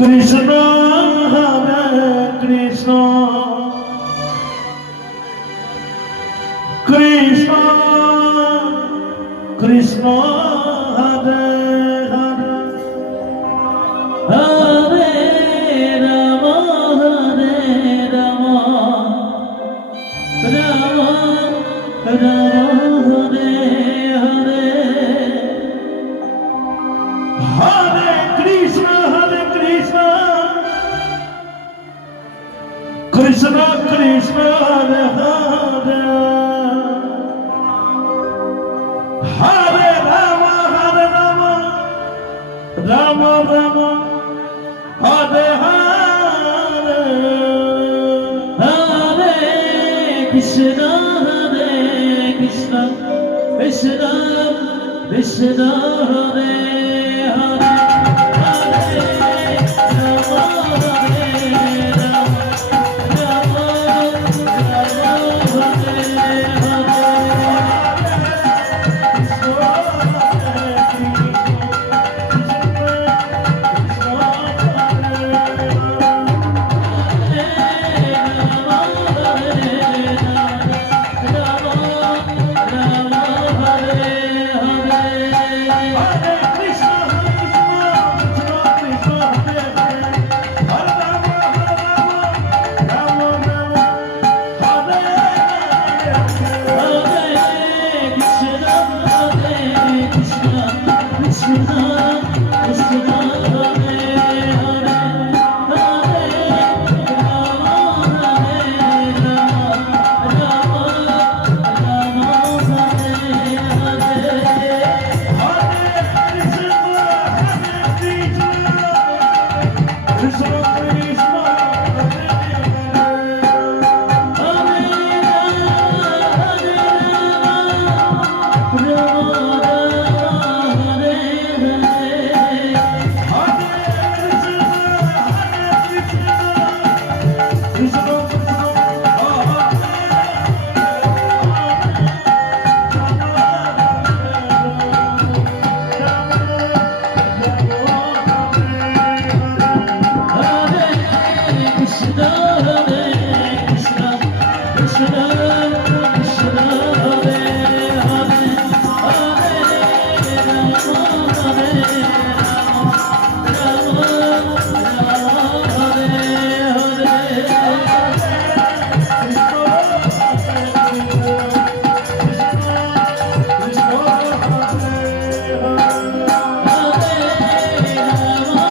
Krishna Hare Krishna Krishna Krishna Hare Hare Hare Rama Hare Rama Rama Rama Hare Hare Hare Krishna Krishna Krishna Hare Hare Hare Rama Rama Rama Hare Hare Hare Krishna Krishna Krishna Krishna Hare Hare Krishna Krishna